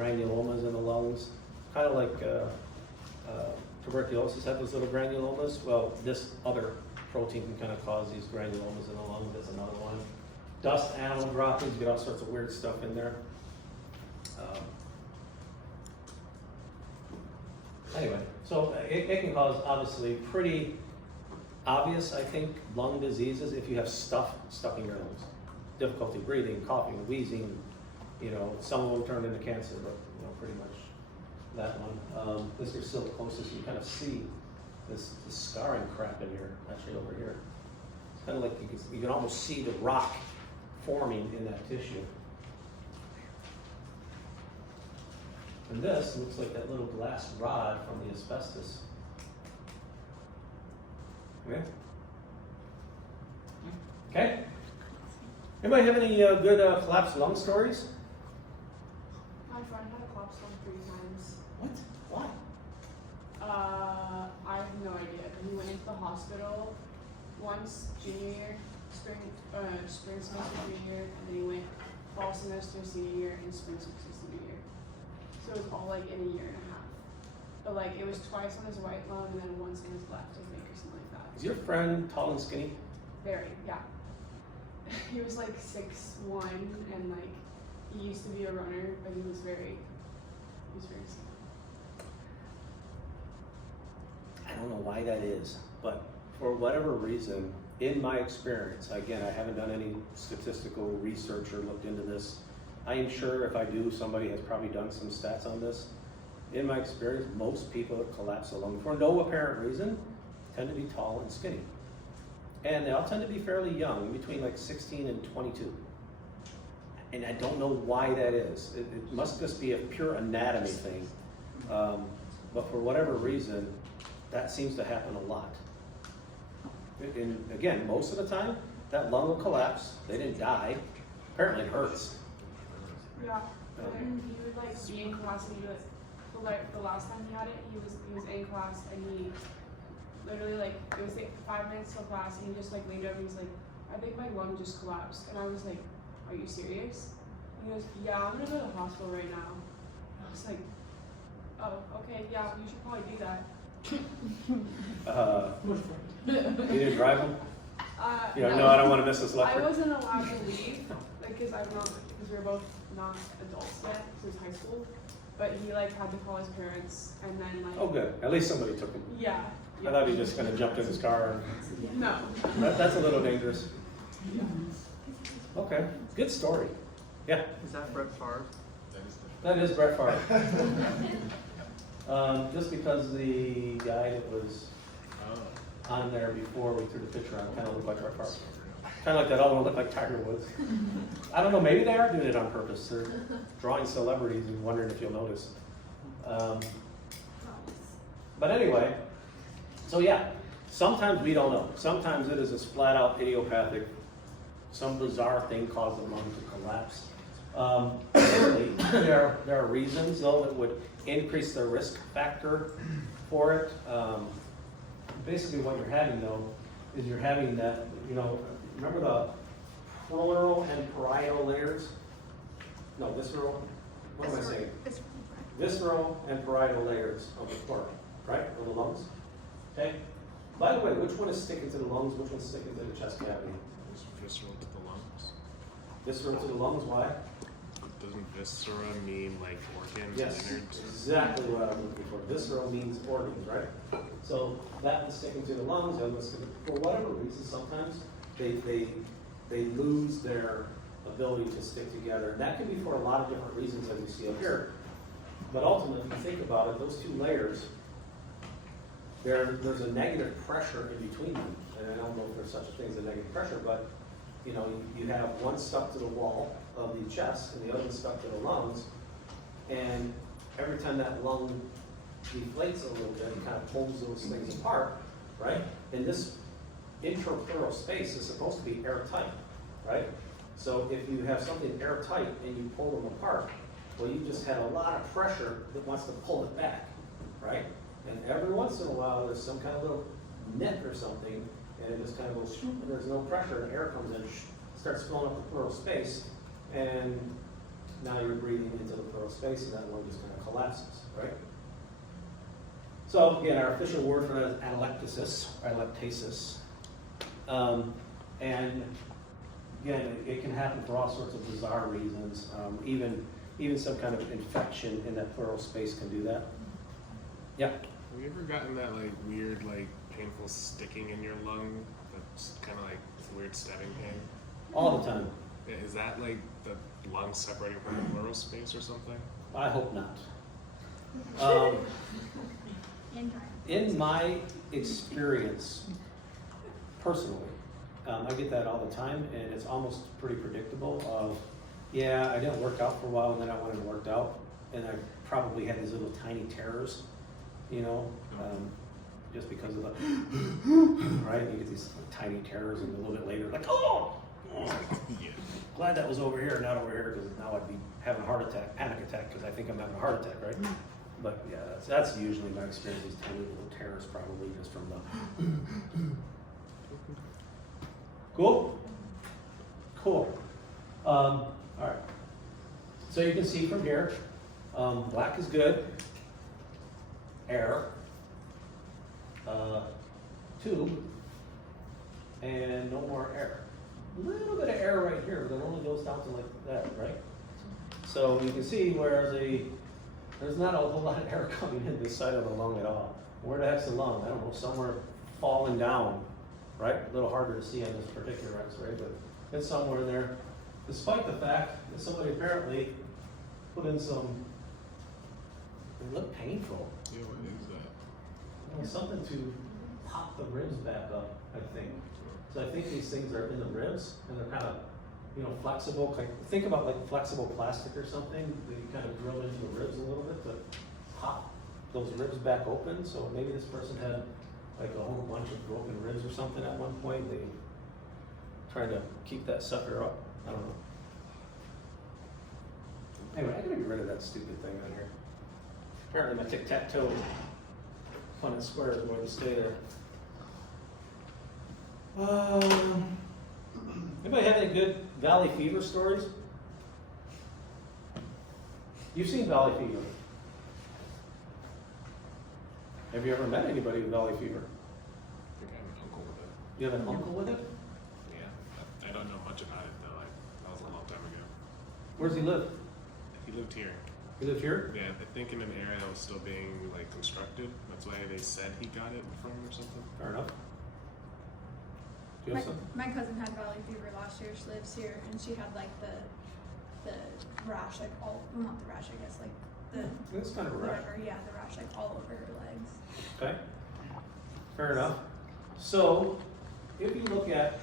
granulomas in the lungs, kind of like tuberculosis had those little granulomas. Well, this other protein can kind of cause these granulomas in the lung. That's another one. Dust animal droppings, you get all sorts of weird stuff in there. Anyway, so it can cause obviously pretty obvious, I think, lung diseases if you have stuff stuck in your lungs. Difficulty breathing, coughing, wheezing, you know, some will turn into cancer, but you know, pretty much that one. This is silicosis, you kind of see this scarring crap in here, actually over here. It's kind of like you can almost see the rock forming in that tissue. And this looks like that little glass rod from the asbestos. Okay? Okay? Anybody have any good collapsed lung stories? My friend had a collapsed lung 3 times. What? Why? I have no idea. He went into the hospital once junior year, spring semester junior year, and then he went fall semester senior year and spring semester senior year. So it was all like in a year and a half. But like it was twice on his right lung and then once on his left, I think, or something like that. Is your friend tall and skinny? Very, yeah. He was like 6'1" and like he used to be a runner, but he was very skinny. I don't know why that is, but for whatever reason, in my experience, again, I haven't done any statistical research or looked into this. I am sure if I do, somebody has probably done some stats on this. In my experience, most people that collapse a lung for no apparent reason tend to be tall and skinny. And they all tend to be fairly young, between like 16 and 22. And I don't know why that is. It must just be a pure anatomy thing. But for whatever reason, that seems to happen a lot. And again, most of the time, that lung will collapse. They didn't die. Apparently it hurts. Yeah, and he would like be in class and he would like the last time he had it, he was in class and he literally like it was like 5 minutes till class and he just like leaned over and he's like, I think my lung just collapsed. And I was like, are you serious? And he goes, yeah, I'm gonna go to the hospital right now. And I was like, oh, okay, yeah, you should probably do that. You didn't drive them? No, I don't want to miss this I lecture. wasn't allowed to leave, like, because we were both not adults yet, because it was high school. But he like had to call his parents, and then like. Oh, good. At least somebody took him. Yeah. I thought he just kind of jumped in his car. And No. that's a little dangerous. Okay, good story. Yeah. Is that Brett Favre? That is Brett Favre. Just because the guy that was on there before we threw the picture on kind of looked like Brett Favre. Kind of like that other one looked like Tiger Woods. I don't know, maybe they are doing it on purpose. They're drawing celebrities and wondering if you'll notice. But anyway, so yeah, sometimes we don't know. Sometimes it is a flat out idiopathic, some bizarre thing caused the lung to collapse. Clearly, there are reasons though that would increase the risk factor for it. Basically what you're having though is you're having that, remember the pleural and parietal layers? No, visceral, what am I saying? Visceral and parietal layers of the pleural, right, of the lungs, okay? By the way, which one is sticking to the lungs, which one's sticking to the chest cavity? It's visceral to the lungs. Visceral to the lungs, why? Doesn't viscera mean like organs Yes, and innards? exactly what I was looking for. Visceral means organs, right? So that was sticking to the lungs, and for whatever reason, sometimes they lose their ability to stick together. And that can be for a lot of different reasons as you see up here. But ultimately, if you think about it, those two layers, there's a negative pressure in between them. And I don't know if there's such a thing as a negative pressure, but you have one stuck to the wall of the chest and the other one stuck to the lungs. And every time that lung deflates a little bit, it kind of pulls those things apart, right? And this intrapleural space is supposed to be airtight, right? So if you have something airtight and you pull them apart, well, you just had a lot of pressure that wants to pull it back, right? And every once in a while, there's some kind of little nip or something, and it just kind of goes, shoop, and there's no pressure, and air comes in, starts filling up the pleural space, and now you're breathing into the pleural space and that lung just kind of collapses, right? So again, our official word for that is atelectasis, or atelectasis. And again, it can happen for all sorts of bizarre reasons. Even some kind of infection in that pleural space can do that. Yeah. Have you ever gotten that like weird, like painful sticking in your lung? That's kind of like weird stabbing pain. All the time. Is that like the lung separating from the pleural space or something? I hope not. In my experience, personally, I get that all the time, and it's almost pretty predictable. Yeah, I didn't work out for a while, and then I went and worked out, and I probably had these little tiny tears, you know, just because of the right. You get these tiny tears, and a little bit later, like, oh. Yeah. Glad that was over here, not over here, because now I'd be having a heart attack, panic attack, because I think I'm having a heart attack, right? But yeah, that's usually my experience. These tiny little tears, probably just from the. Cool. Cool. All right. So you can see from here, black is good. Air. Tube. And no more air. A little bit of air right here, but it only goes down to like that, right? So you can see where there's not a whole lot of air coming in this side of the lung at all. Where the heck's the lung? I don't know, somewhere falling down, right? A little harder to see on this particular X-ray, but it's somewhere there. Despite the fact that somebody apparently put in some, they look painful. Yeah, what is that? You know, something to pop the ribs back up, I think. So I think these things are in the ribs, and they're kind of, you know, flexible. Think about like flexible plastic or something that you kind of drill into the ribs a little bit to pop those ribs back open. So maybe this person had like a whole bunch of broken ribs or something at one point. They trying to keep that sucker up. I don't know. Anyway, I gotta get rid of that stupid thing on here. Apparently my tic-tac-toe Punnett square is going to stay there. Anybody have any good valley fever stories? You've seen valley fever. Have you ever met anybody with valley fever? I think I have an uncle with it. You have an uncle with it? Yeah. I don't know much about it though. That was a long time ago. Where does he live? He lived here. He live here? Yeah, I think in an area that was still being like constructed. That's why they said he got it from or something. Fair enough. Do you have something? My cousin had valley fever last year. She lives here, and she had like the rash, like all, well, not the rash, I guess, like the It's kind of a rush. whatever, yeah, the rash like all over her legs. Okay. Fair enough. So, if you look at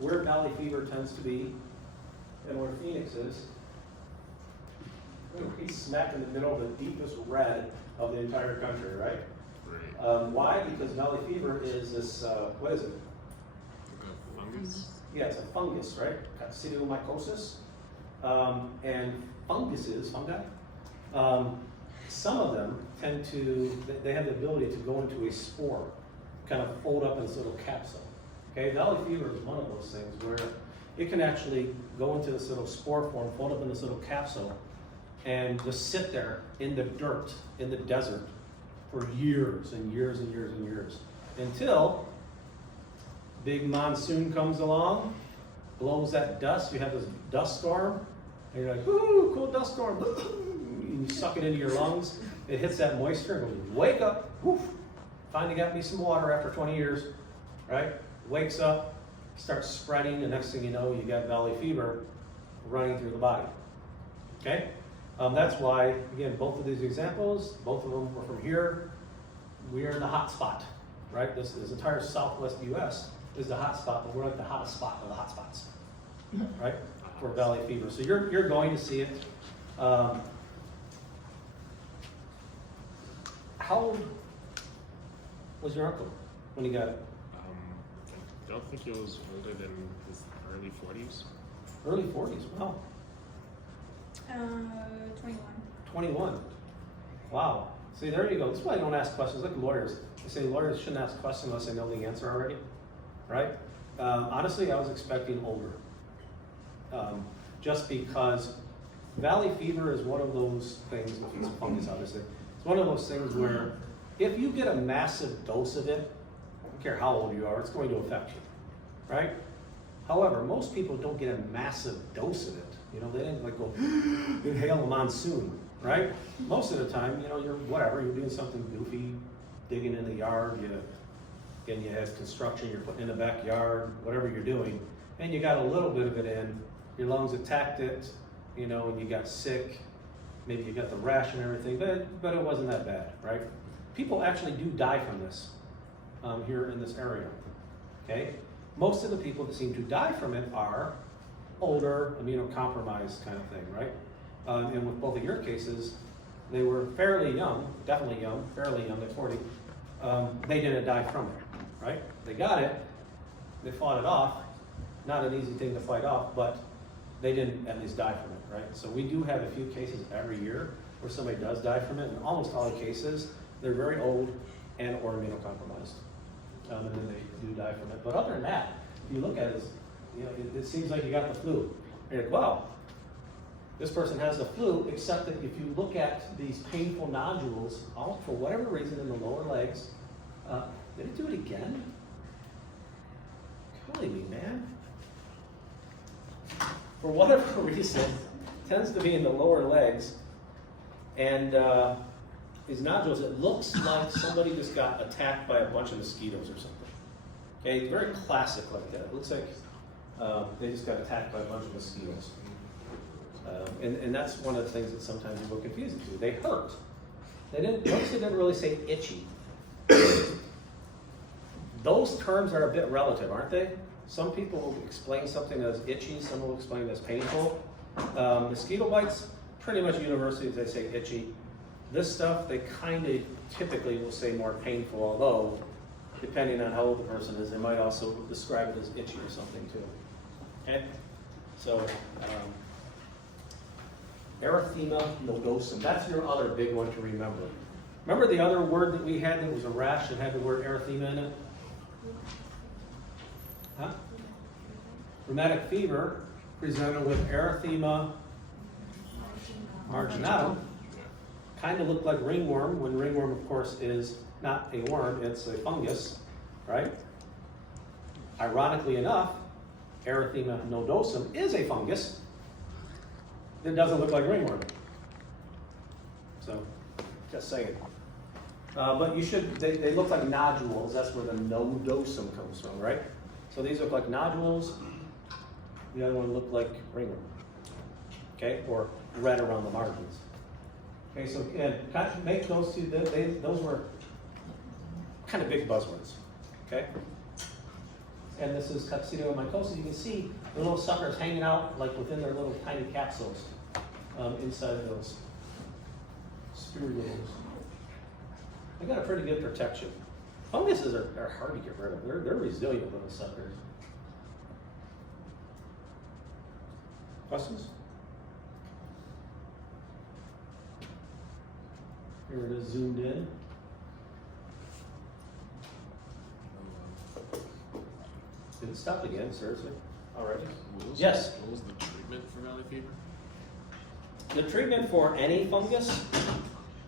where valley fever tends to be and where Phoenix is, he's smack in the middle of the deepest red of the entire country, right? Right. Why? Because valley fever is this, what is it? Like a fungus? Yeah, it's a fungus, right? Coccidioidomycosis. And fungi, some of them tend to, they have the ability to go into a spore, kind of fold up in this little capsule. Okay, valley fever is one of those things where it can actually go into this little spore form, fold up in this little capsule, and just sit there in the dirt, in the desert, for years and years and years and years, until big monsoon comes along, blows that dust, you have this dust storm, and you're like, ooh, cool dust storm, and you suck it into your lungs, it hits that moisture, and goes, wake up, woof, finally got me some water after 20 years, right? Wakes up, starts spreading, the next thing you know, you got valley fever running through the body, okay? That's why, again, both of these examples, both of them were from here. We are in the hot spot, right? This entire southwest U.S. is the hot spot, but we're like the hottest spot of the hot spots, right? For valley fever. So you're going to see it. How old was your uncle when he got it? I don't think he was older than his early 40s. Early 40s, wow. 21. 21. Wow. See, there you go. This is why I don't ask questions. Look at lawyers. They say lawyers shouldn't ask questions unless they know the answer already, right? Honestly, I was expecting older. Just because Valley fever is one of those things, if it's a fungus obviously, it's one of those things where if you get a massive dose of it, I don't care how old you are, it's going to affect you, right? However, most people don't get a massive dose of it. You know, they didn't like go inhale a monsoon, right? Most of the time, you know, you're doing something goofy, digging in the yard, you have construction, you're putting in the backyard, whatever you're doing, and you got a little bit of it in, your lungs attacked it, you know, and you got sick, maybe you got the rash and everything, but it wasn't that bad, right? People actually do die from this here in this area, okay? Most of the people that seem to die from it are older, immunocompromised kind of thing, right? And with both of your cases, they were fairly young, definitely young, fairly young, at 40. They didn't die from it, right? They got it, they fought it off. Not an easy thing to fight off, but they didn't at least die from it, right? So we do have a few cases every year where somebody does die from it. In almost all the cases, they're very old and or immunocompromised. And then they do die from it. But other than that, if you look at it, you know, it seems like you got the flu. You're like, wow, this person has the flu, except that if you look at these painful nodules, all for whatever reason in the lower legs, did it do it again? Golly me, man. For whatever reason, it tends to be in the lower legs, and these nodules, it looks like somebody just got attacked by a bunch of mosquitoes or something. Okay, it's very classic like that. It looks like they just got attacked by a bunch of mosquitoes. And that's one of the things that sometimes people confuse it to. They hurt. Notice they didn't really say itchy. Those terms are a bit relative, aren't they? Some people will explain something as itchy, some will explain it as painful. Mosquito bites, pretty much universally they say itchy. This stuff, they kind of typically will say more painful, although depending on how old the person is, they might also describe it as itchy or something too. Okay? So, erythema nodosum, that's your other big one to remember. Remember the other word that we had that was a rash that had the word erythema in it? Huh? Rheumatic fever presented with erythema marginatum. Kind of looked like ringworm, when ringworm, of course, is not a worm, it's a fungus, right? Ironically enough, erythema nodosum is a fungus that doesn't look like ringworm. So, just saying. But you should, they look like nodules, that's where the nodosum comes from, right? So these look like nodules, the other one looked like ringworm, okay? Or red around the margins. Okay, so again, make those two, those were kind of big buzzwords, okay? And this is coccidioidomycosis. You can see the little suckers hanging out like within their little tiny capsules inside those spherules. They got a pretty good protection. Funguses are hard to get rid of. They're resilient little suckers. Questions? Here it is zoomed in. Did it stop again, seriously? Already? Yes. What was the treatment for valley fever? The treatment for any fungus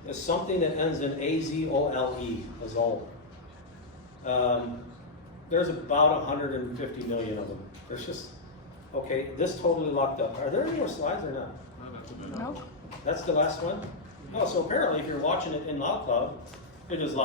is something that ends in azole, azole. There's about 150 million of them. There's just, okay, this totally locked up. Are there any more slides or not? Nope. That's the last one? Oh, so apparently if you're watching it in Loud Cloud, it is locked